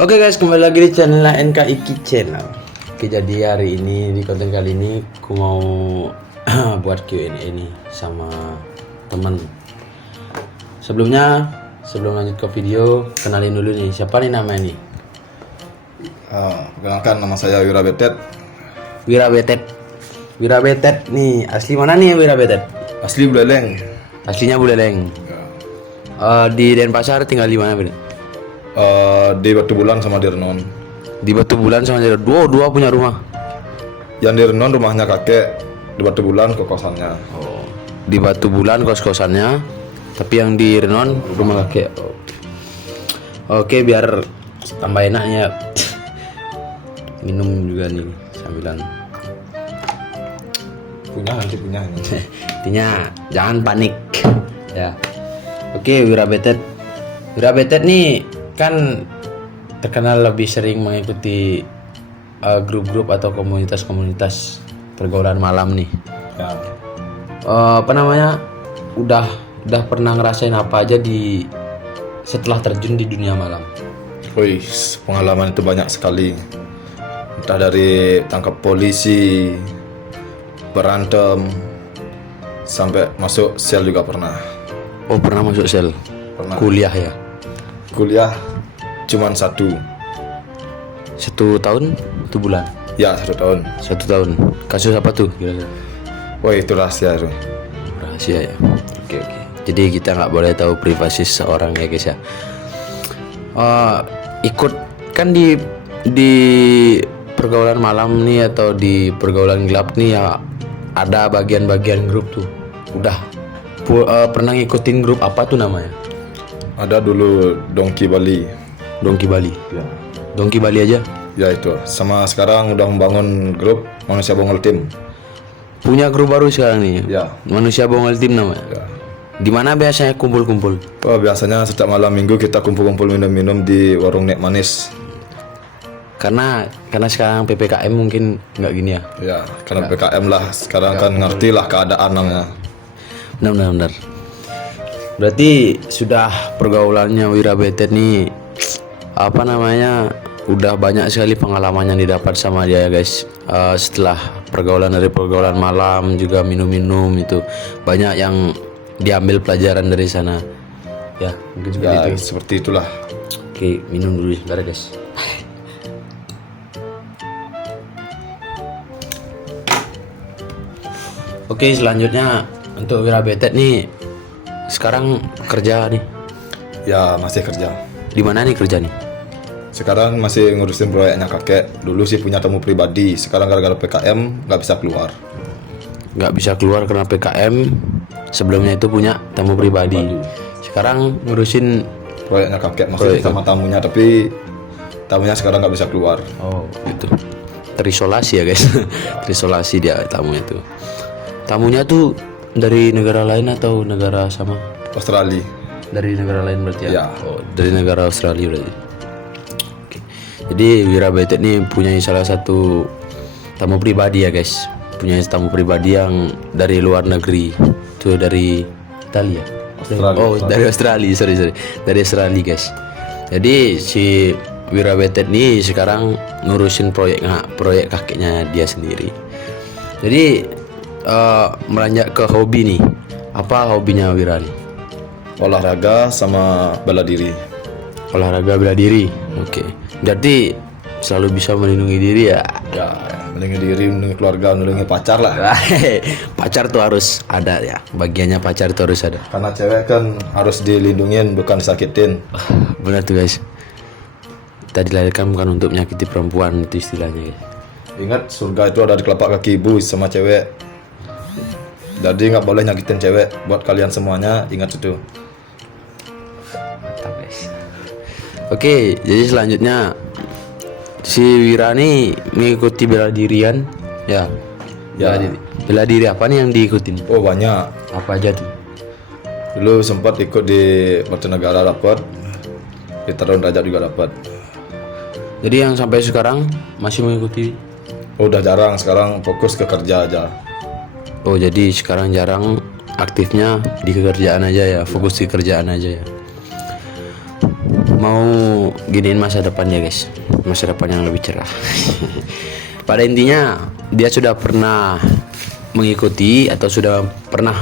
Oke guys, kembali lagi di channel NKIKI Channel. Oke, jadi hari ini di konten kali ini aku mau buat Q&A ini sama temen. Sebelum lanjut ke video, kenalin dulu nih, siapa nih namanya nih? Perkenalkan, nama saya Wira Betet. Wira Betet nih, asli mana nih Wira Betet? Asli Buleleng. Aslinya Buleleng. Di Denpasar tinggal di mana Betet? Di Batu Bulan sama di Renon. Di Batu Bulan sama di dua punya rumah. Yang di Renon rumahnya kakek, di Batu Bulan kosannya. Oh, di Batu Bulan kos-kosannya, tapi yang di Renon rumah kakek. Oke, biar tambah enaknya minum juga nih sambilan. Punya. Intinya jangan panik ya. Oke, Wira Betet nih kan terkenal lebih sering mengikuti grup-grup atau komunitas-komunitas pergaulan malam nih. Ya. Apa namanya? Udah pernah ngerasain apa aja setelah terjun di dunia malam? Wih, pengalaman itu banyak sekali. Entah dari tangkap polisi, berantem, sampai masuk sel juga pernah. Oh, pernah masuk sel? Pernah. Kuliah ya? Kuliah cuman 1 tahun? 1 bulan? Ya, 1 tahun. 1 tahun. Kasus apa tuh kira-kira? Wih, itu rahasia itu. Rahasia ya. Oke. Jadi kita nggak boleh tahu privasi seseorang ya guys ya. Ikut kan di pergaulan malam nih atau di pergaulan gelap nih ya, ada bagian-bagian grup tuh. Pernah ngikutin grup apa tuh namanya? Ada dulu Dongki Bali. Dongki Bali. Ya. Dongki Bali aja. Ya itu. Sama sekarang udah membangun grup Manusia Bongol Tim. Punya grup baru sekarang nih. Ya. Manusia Bongol Tim namanya. Ya. Di mana biasanya kumpul-kumpul? Oh, biasanya setiap malam minggu kita kumpul-kumpul minum-minum di warung Nek Manis. Karena sekarang PPKM mungkin nggak gini ya. Ya, karena PKM lah. Sekarang kan ngerti lah keadaan namanya. Benar. Berarti sudah pergaulannya Wira Betet nih, apa namanya, udah banyak sekali pengalaman yang didapat sama dia ya guys. Setelah pergaulan malam juga minum-minum itu banyak yang diambil pelajaran dari sana. Ya, mungkin seperti Ya, itu. seperti itulah. Oke, minum dulu sebentar guys. Oke, selanjutnya untuk Wira Betet nih sekarang kerja nih. Ya, masih kerja. Di mana nih kerja nih? Sekarang masih ngurusin proyeknya kakek. Dulu sih punya tamu pribadi. Sekarang gara-gara PKM nggak bisa keluar. Nggak bisa keluar karena PKM. Sebelumnya itu punya tamu pribadi. Sekarang ngurusin Proyeknya kakek masih sama tamunya, tapi tamunya sekarang nggak bisa keluar. oh gitu. Terisolasi ya guys. Terisolasi dia tamunya tuh. Tamunya tuh dari negara lain atau negara sama? Australia. Dari negara lain berarti ya? Ya. Oh, dari negara Australia berarti. Oke. Jadi Wira Betet nih punya salah satu tamu pribadi ya guys. Punya tamu pribadi yang dari luar negeri. Tuh dari Italia. Australia. Oh, dari Australia, sorry. Dari Australia guys. Jadi si Wira Betet nih sekarang ngurusin proyek kakeknya dia sendiri. Jadi meranjak ke hobi nih. Apa hobinya Wira nih? Olahraga sama bela diri. Olahraga bela diri. Oke. Jadi selalu bisa melindungi diri ya. Ya, melindungi diri, melindungi keluarga, melindungi pacar lah. Pacar tuh harus ada ya. Bagiannya pacar tuh harus ada. Karena cewek kan harus dilindungin, bukan disakitin. Benar tuh guys. Kita dilahirkan bukan untuk menyakiti perempuan, itu istilahnya guys. Ingat, surga itu ada di telapak kaki ibu sama cewek. Jadi nggak boleh nyakitin cewek. Buat kalian semuanya, ingat itu. Mantap guys. Oke, jadi selanjutnya si Wira nih mengikuti bela dirian ya. Ya. Bela diri apa nih yang diikutin? Oh, banyak. Apa aja tuh? Dulu sempat ikut di Batu Negara dapat, di Tarung Derajat juga dapat. Jadi yang sampai sekarang masih mengikuti. Oh, udah jarang, sekarang fokus ke kerja aja. Oh, jadi sekarang jarang aktifnya di kerjaan aja ya, fokus di kerjaan aja ya. Mau giniin masa depannya guys, masa depan yang lebih cerah. Pada intinya dia sudah pernah mengikuti atau sudah pernah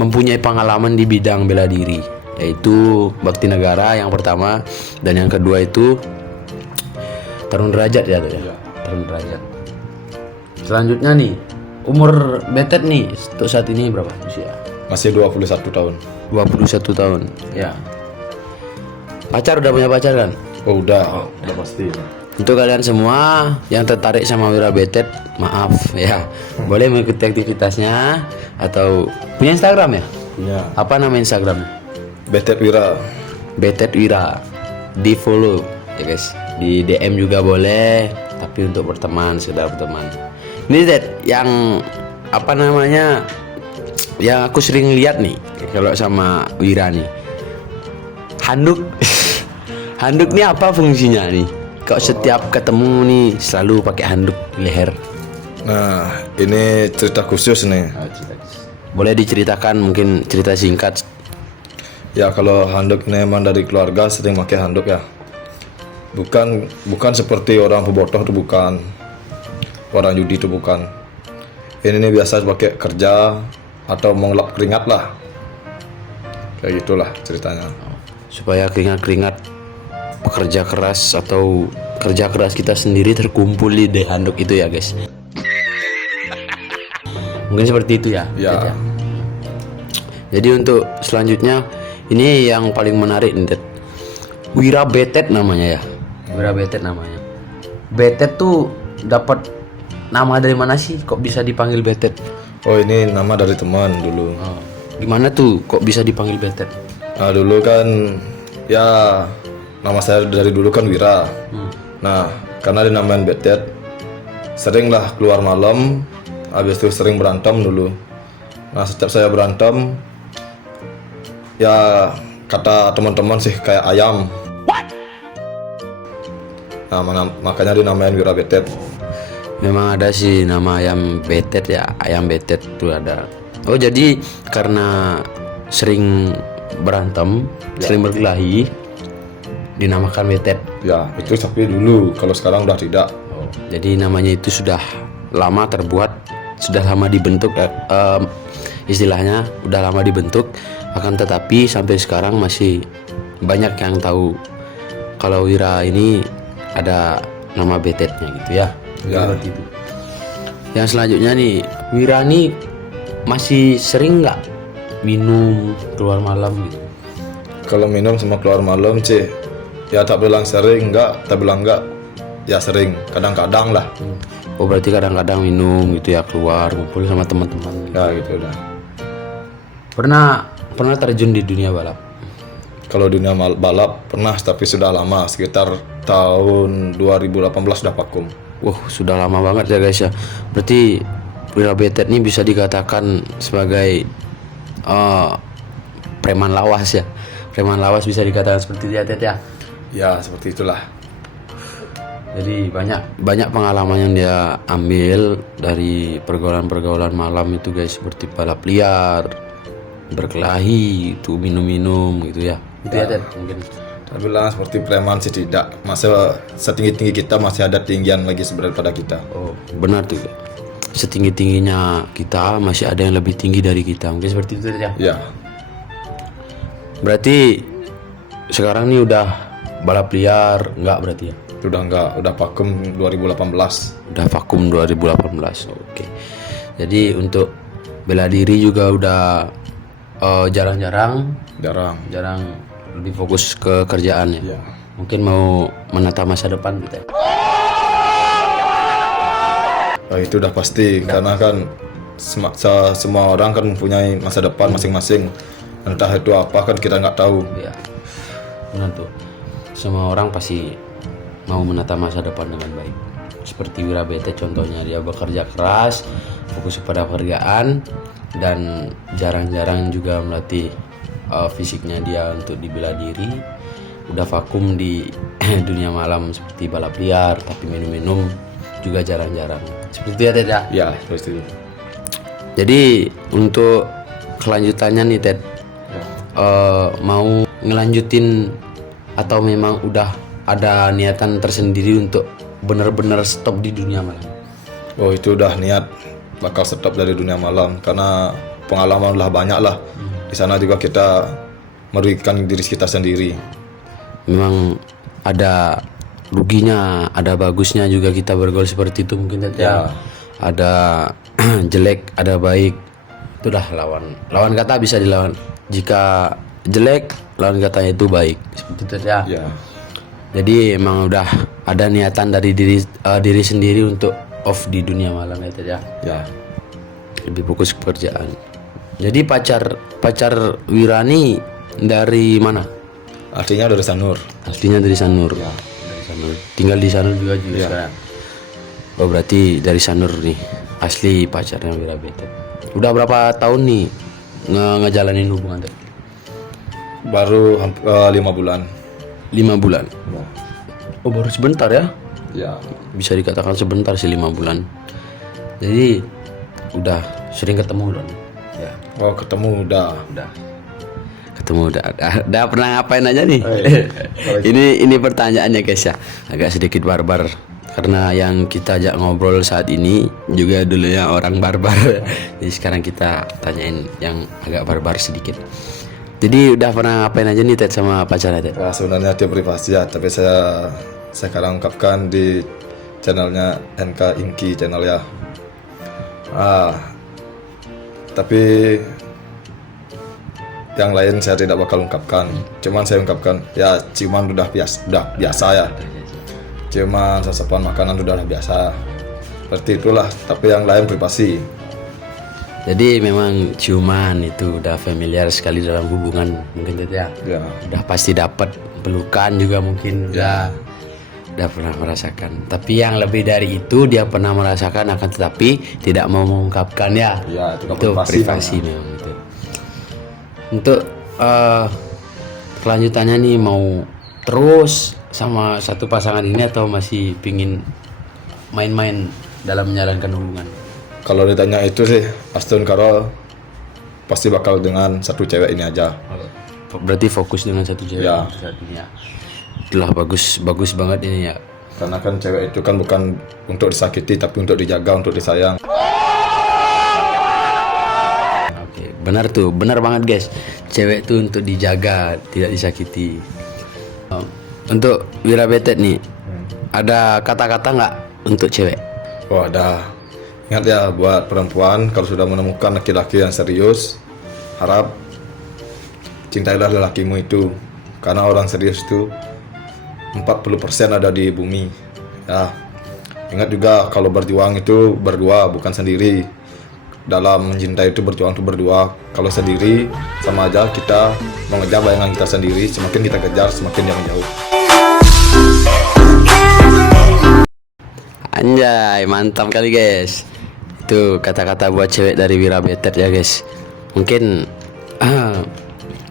mempunyai pengalaman di bidang bela diri, yaitu bakti negara yang pertama, dan yang kedua itu tarung derajat ya, tarung derajat. Selanjutnya nih, umur Betet nih untuk saat ini berapa usia? Masih 21 tahun. 21 tahun. Ya. Pacar udah punya pacar kan? Oh, udah pasti. Untuk kalian semua yang tertarik sama Wira Betet, maaf ya, boleh mengikuti aktivitasnya atau punya Instagram ya? Punya. Apa nama Instagramnya? Betet Wira. Betet Wira. Di follow ya guys. Di DM juga boleh, tapi untuk berteman, sekedar berteman. Ini Ted, yang apa namanya, yang aku sering lihat nih kalau sama Wira nih, handuk. Handuk nih apa fungsinya nih? Kok setiap ketemu nih selalu pakai handuk di leher? Nah, ini cerita khusus nih. Boleh diceritakan mungkin cerita singkat? Ya, kalau handuk ini emang dari keluarga sering pakai handuk ya. Bukan seperti orang pebotoh, itu bukan. Orang judi itu bukan. Ini nih biasa pakai kerja atau mengelap keringat lah. Kayak gitulah ceritanya. Supaya keringat-keringat pekerja keras atau kerja keras kita sendiri terkumpul di handuk itu ya guys. Mungkin seperti itu ya. Ya. Jadi untuk selanjutnya ini yang paling menarik nih, Ted. Wira Betet namanya ya. Wira Betet namanya. Betet tuh dapat nama dari mana sih? Kok bisa dipanggil Betet? Oh, ini nama dari teman dulu. Gimana tuh kok bisa dipanggil Betet? Nah, dulu kan ya nama saya dari dulu kan Wira. Nah, karena dinamain Betet, sering lah keluar malam, habis itu sering berantem dulu. Nah, setiap saya berantem, ya kata teman-teman sih kayak ayam. Nah, makanya dinamain Wira Betet. Memang ada sih nama ayam Betet ya, ayam Betet tuh ada. Oh, jadi karena sering berantem, sering berkelahi, dinamakan Betet. Ya, itu tapi dulu, kalau sekarang udah tidak. Jadi namanya itu sudah lama terbuat, sudah lama dibentuk, istilahnya udah lama dibentuk. Akan tetapi sampai sekarang masih banyak yang tahu kalau Wira ini ada nama Betetnya gitu ya. Ya. Seperti itu. Yang selanjutnya nih, Wira nih masih sering nggak minum keluar malam gitu? Kalau minum sama keluar malam sih, ya tak bilang sering, tak bilang enggak, ya sering, kadang-kadang lah. Oh, berarti kadang-kadang minum gitu ya, keluar ngumpul sama teman-teman gitu. Ya gitu dah. Pernah terjun di dunia balap? Kalau dunia balap pernah, tapi sudah lama, sekitar tahun 2018 sudah vakum. Wah, sudah lama banget ya guys ya. Berarti Wira Betet ini bisa dikatakan sebagai preman lawas ya. Preman lawas bisa dikatakan seperti itu ya, Tet ya. Ya seperti itulah. Jadi banyak pengalaman yang dia ambil dari pergaulan-pergaulan malam itu guys, seperti balap liar, berkelahi, itu minum-minum gitu ya. Itu ya, Tet mungkin. Tak bilang seperti preman sih tidak. Masa setinggi-tinggi kita masih ada tinggian lagi daripada kita. Oh, benar tuh. Setinggi-tingginya kita masih ada yang lebih tinggi dari kita. Mungkin seperti itu ya. Ya. Berarti sekarang nih udah balap liar enggak berarti ya? Sudah enggak, udah vakum 2018. Udah vakum 2018. Oke. Jadi untuk bela diri juga udah jarang lebih fokus ke kerjaan ya. Ya. Mungkin mau menata masa depan gitu ya. Nah, itu udah pasti karena kan semua orang kan mempunyai masa depan masing-masing. Entah itu apa kan kita nggak tahu. Ya. Benar tuh. Semua orang pasti mau menata masa depan dengan baik. Seperti Wira Betet contohnya, dia bekerja keras, fokus pada pekerjaan, dan jarang-jarang juga melatih fisiknya dia untuk dibela diri. Udah vakum di dunia malam seperti balap liar, tapi minum-minum juga jarang-jarang. Seperti itu ya, Ted ya? Ya, seperti itu. Jadi untuk kelanjutannya nih, Ted, mau ngelanjutin atau memang udah ada niatan tersendiri untuk benar-benar stop di dunia malam? Oh, itu udah niat bakal stop dari dunia malam karena pengalaman udah banyak lah. Di sana juga kita merugikan diri kita sendiri. Memang ada ruginya, ada bagusnya juga kita bergaul seperti itu mungkin Ted, ya. Ada jelek, ada baik. Itu dah lawan kata bisa dilawan. Jika jelek, lawan katanya itu baik. Seperti itu ya. Ya. Jadi emang udah ada niatan dari diri sendiri untuk off di dunia malam ya Ted, ya. Ya. Lebih fokus ke pekerjaan. Jadi pacar Wirani dari mana? Artinya dari Sanur. Aslinya dari Sanur. Dari Sanur. Tinggal di Sanur juga sekarang. Oh berarti dari Sanur nih. Asli pacarnya Wira Betet. Udah berapa tahun nih ngejalanin hubungan Ted? Baru 5 bulan. 5 bulan. Oh baru sebentar ya? Ya. Bisa dikatakan sebentar sih 5 bulan. Jadi udah sering ketemu dong. Ya. Oh, ketemu udah. Ketemu udah pernah ngapain aja nih? ini pertanyaannya guys ya, agak sedikit barbar karena yang kita ajak ngobrol saat ini juga dulunya orang barbar. Jadi sekarang kita tanyain yang agak barbar sedikit. Jadi udah pernah ngapain aja nih Ted sama pacarnya Ted? Ya, sebenarnya itu privasi ya, tapi saya sekarang ungkapkan di channelnya NK Inki channel ya. Tapi yang lain saya tidak bakal ungkapkan. Cuman saya ungkapkan ya, cuman udah biasa ya. Cuman sasapan makanan udah biasa. Seperti itulah, tapi yang lain privasi. Jadi memang ciuman itu udah familiar sekali dalam hubungan mungkin Ted ya. Ya. Udah pasti dapat pelukan juga mungkin udah pernah merasakan. Tapi yang lebih dari itu dia pernah merasakan akan tetapi tidak mau mengungkapkan ya. Ya, itu privasi memang itu. Untuk kelanjutannya nih mau terus sama satu pasangan ini atau masih pingin main-main dalam menjalankan hubungan? Kalau ditanya itu sih, Aston Carol pasti bakal dengan satu cewek ini aja. Berarti fokus dengan satu cewek Ya. saat ini ya. Itulah bagus banget ini ya. Karena kan cewek itu kan bukan untuk disakiti, tapi untuk dijaga, untuk disayang. Oke, benar tuh, benar banget guys. Cewek tuh untuk dijaga, tidak disakiti. Untuk Wira Betet nih, ada kata-kata nggak untuk cewek? Oh, ada. Ingat ya, buat perempuan kalau sudah menemukan laki-laki yang serius, harap cintailah lelakimu itu. Karena orang serius itu 40% ada di bumi. Ya. Ingat juga kalau berjuang itu berdua, bukan sendiri. Dalam mencintai itu berjuang itu berdua. Kalau sendiri sama aja kita mengejar bayangan kita sendiri. Semakin kita kejar, semakin dia menjauh. Anjay, mantap kali guys. Itu kata-kata buat cewek dari Wira Betet ya guys. Mungkin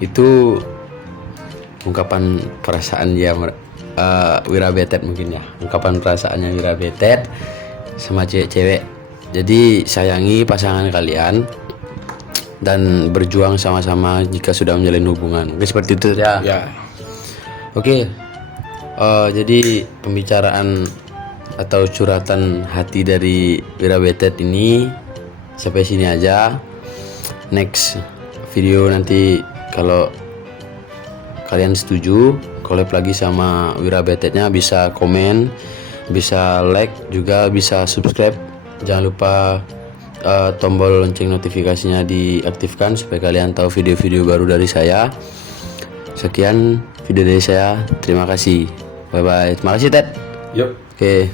itu ungkapan perasaan dia Wira Betet mungkin ya. Ungkapan perasaannya Wira Betet sama cewek-cewek. Jadi sayangi pasangan kalian dan berjuang sama-sama jika sudah menjalin hubungan. Oke, seperti itu ya. Ya. Oke. Jadi pembicaraan atau curhatan hati dari Wira Betet ini sampai sini aja. Next video nanti kalau kalian setuju collab lagi sama Wira Betetnya bisa komen, bisa like, juga bisa subscribe. Jangan lupa tombol lonceng notifikasinya diaktifkan supaya kalian tahu video-video baru dari saya. Sekian video dari saya. Terima kasih. Bye bye. Terima kasih Ted. Yuk. Oke.